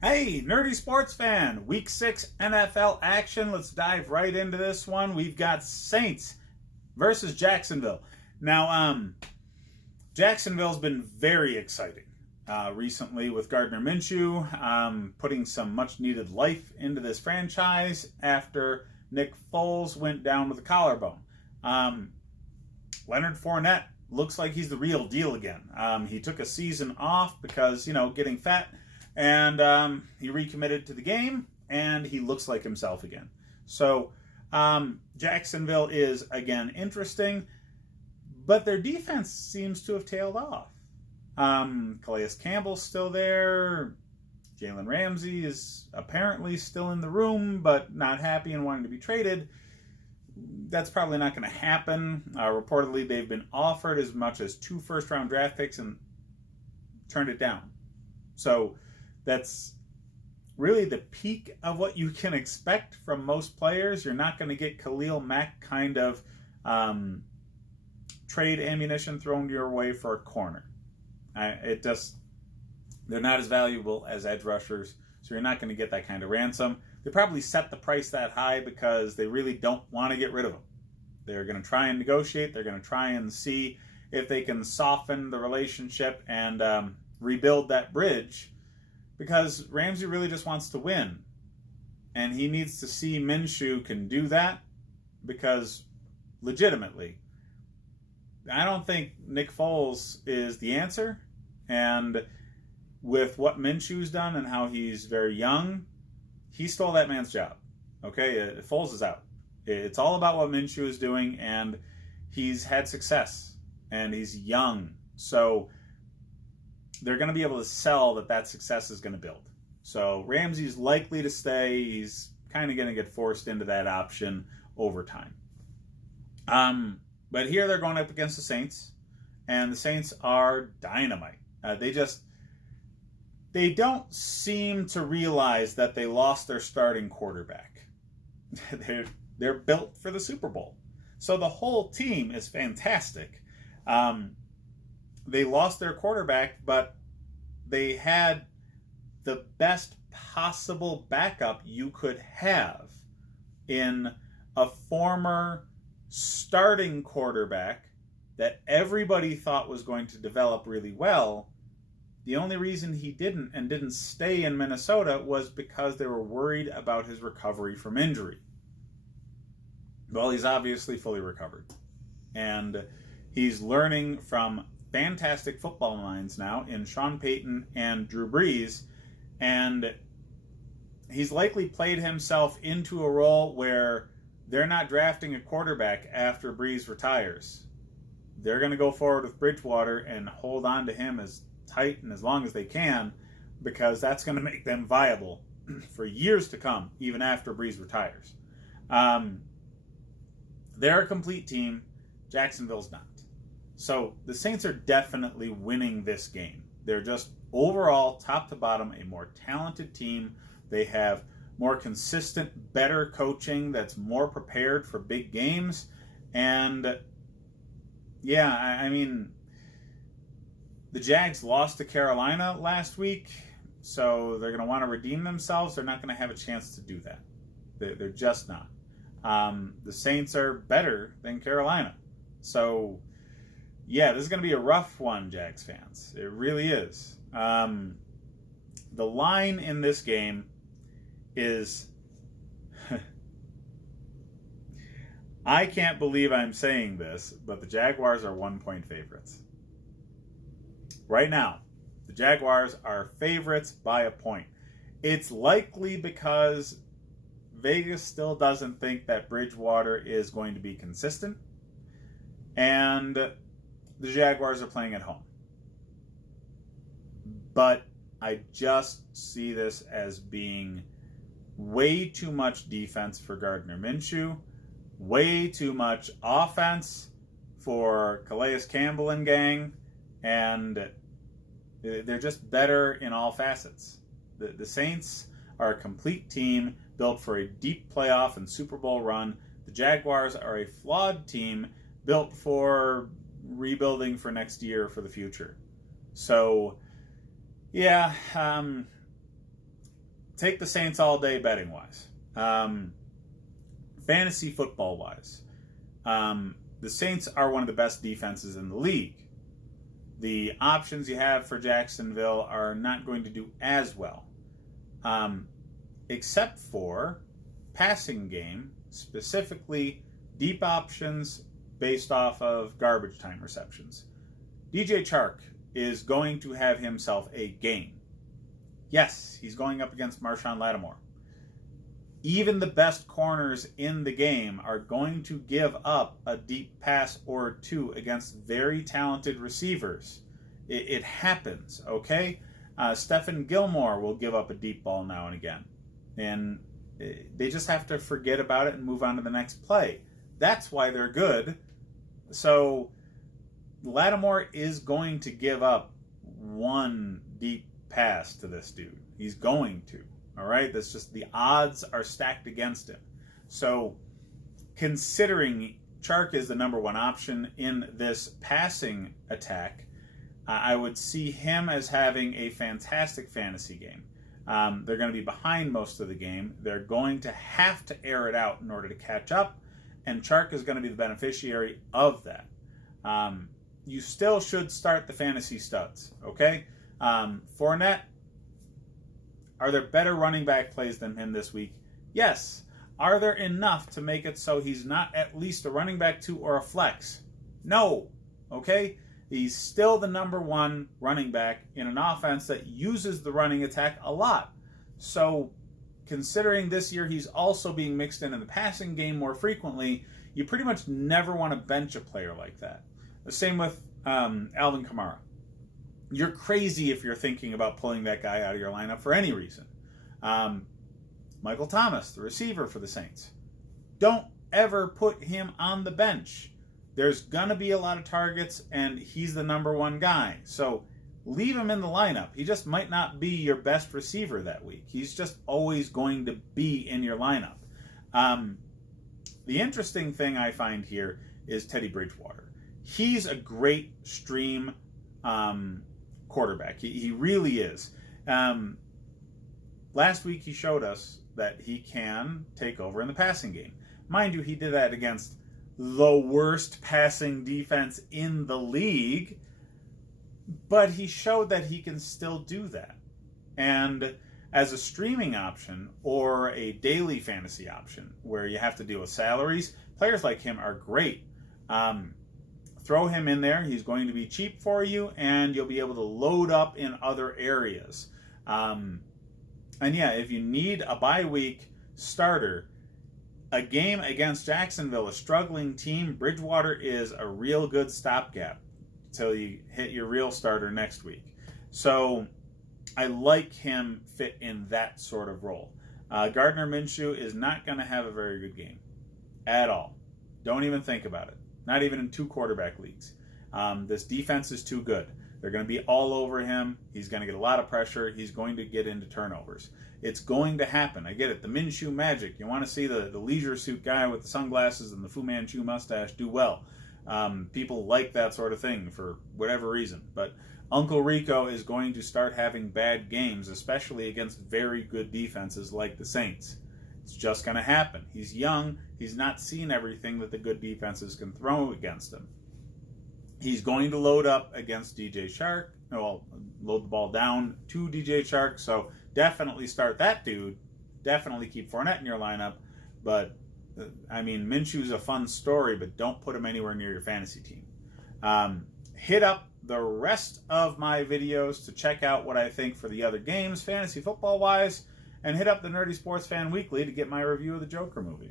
Hey, nerdy sports fan, week 6 NFL action. Let's dive right into this one. We've got Saints versus Jacksonville. Now, Jacksonville's been very exciting recently with Gardner Minshew putting some much needed life into this franchise after Nick Foles went down with a collarbone. Leonard Fournette looks like he's the real deal again. He took a season off because, getting fat, and he recommitted to the game, and he looks like himself again. So Jacksonville is, again, interesting, but their defense seems to have tailed off. Calais Campbell's still there. Jalen Ramsey is apparently still in the room, but not happy and wanting to be traded. That's probably not going to happen. Reportedly, they've been offered as much as 2 first-round draft picks and turned it down. So that's really the peak of what you can expect from most players. You're not going to get Khalil Mack kind of trade ammunition thrown your way for a corner. They're not as valuable as edge rushers, so you're not going to get that kind of ransom. They probably set the price that high because they really don't want to get rid of them. They're going to try and negotiate. They're going to try and see if they can soften the relationship and rebuild that bridge, because Ramsey really just wants to win. And he needs to see Minshew can do that, because legitimately, I don't think Nick Foles is the answer. And with what Minshew's done and how he's very young, he stole that man's job. Okay, Foles is out. It's all about what Minshew is doing, and he's had success, and he's young. So they're going to be able to sell that success is going to build. So Ramsey's likely to stay. He's kind of going to get forced into that option over time. But here they're going up against the Saints, and the Saints are dynamite. They don't seem to realize that they lost their starting quarterback. They're built for the Super Bowl. So the whole team is fantastic. They lost their quarterback, but they had the best possible backup you could have in a former starting quarterback that everybody thought was going to develop really well. The only reason he didn't stay in Minnesota was because they were worried about his recovery from injury. Well, he's obviously fully recovered. And he's learning from fantastic football minds now in Sean Payton and Drew Brees. And he's likely played himself into a role where they're not drafting a quarterback after Brees retires. They're going to go forward with Bridgewater and hold on to him as tight and as long as they can, because that's going to make them viable for years to come, even after Brees retires. They're a complete team. Jacksonville's not. So the Saints are definitely winning this game. They're just overall, top to bottom, a more talented team. They have more consistent, better coaching that's more prepared for big games. And yeah, I mean, the Jags lost to Carolina last week, so they're going to want to redeem themselves. They're not going to have a chance to do that. They're just not. The Saints are better than Carolina. So, yeah, this is going to be a rough one, Jags fans. It really is. The line in this game is... I can't believe I'm saying this, but the Jaguars are 1-point favorites. Right now, the Jaguars are favorites by a point. It's likely because Vegas still doesn't think that Bridgewater is going to be consistent, and the Jaguars are playing at home. But I just see this as being way too much defense for Gardner Minshew, way too much offense for Calais Campbell and gang, and they're just better in all facets. The Saints are a complete team built for a deep playoff and Super Bowl run. The Jaguars are a flawed team built for rebuilding for next year for the future. So, yeah, take the Saints all day betting wise. Fantasy football wise, the Saints are one of the best defenses in the league. The options you have for Jacksonville are not going to do as well, except for passing game, specifically deep options based off of garbage time receptions. DJ Chark is going to have himself a game. Yes, he's going up against Marshawn Lattimore. Even the best corners in the game are going to give up a deep pass or two against very talented receivers. It happens, okay? Stephen Gilmore will give up a deep ball now and again. And they just have to forget about it and move on to the next play. That's why they're good. So Lattimore is going to give up one deep pass to this dude. He's going to. All right? That's just the odds are stacked against him. So considering Chark is the number one option in this passing attack, I would see him as having a fantastic fantasy game. They're going to be behind most of the game. They're going to have to air it out in order to catch up, and Chark is going to be the beneficiary of that. You still should start the fantasy studs, okay? Fournette, are there better running back plays than him this week? Yes. Are there enough to make it so he's not at least a running back 2 or a flex? No, okay? He's still the number one running back in an offense that uses the running attack a lot. So, considering this year he's also being mixed in the passing game more frequently, you pretty much never want to bench a player like that. The same with Alvin Kamara. You're crazy if you're thinking about pulling that guy out of your lineup for any reason. Michael Thomas, the receiver for the Saints. Don't ever put him on the bench. There's going to be a lot of targets, and he's the number one guy. So leave him in the lineup. He just might not be your best receiver that week. He's just always going to be in your lineup. The interesting thing I find here is Teddy Bridgewater. He's a great stream quarterback. He really is. Last week he showed us that he can take over in the passing game. Mind you, he did that against the worst passing defense in the league, but he showed that he can still do that. And as a streaming option or a daily fantasy option where you have to deal with salaries, players like him are great. Throw him in there. He's going to be cheap for you, and you'll be able to load up in other areas. And yeah, if you need a bye week starter, a game against Jacksonville, a struggling team, Bridgewater is a real good stopgap until you hit your real starter next week. So I like him fit in that sort of role. Gardner Minshew is not going to have a very good game at all. Don't even think about it. Not even in 2 quarterback leagues. This defense is too good. They're going to be all over him. He's going to get a lot of pressure. He's going to get into turnovers. It's going to happen. I get it. The Minshew magic. You want to see the leisure suit guy with the sunglasses and the Fu Manchu mustache do well. People like that sort of thing for whatever reason. But Uncle Rico is going to start having bad games, especially against very good defenses like the Saints. It's just going to happen. He's young. He's not seen everything that the good defenses can throw against him. He's going to load up against DJ Chark. Well, load the ball down to DJ Chark. So definitely start that dude. Definitely keep Fournette in your lineup. But, I mean, Minshew's a fun story, but don't put him anywhere near your fantasy team. Hit up the rest of my videos to check out what I think for the other games, fantasy football-wise. And hit up the Nerdy Sports Fan Weekly to get my review of the Joker movie.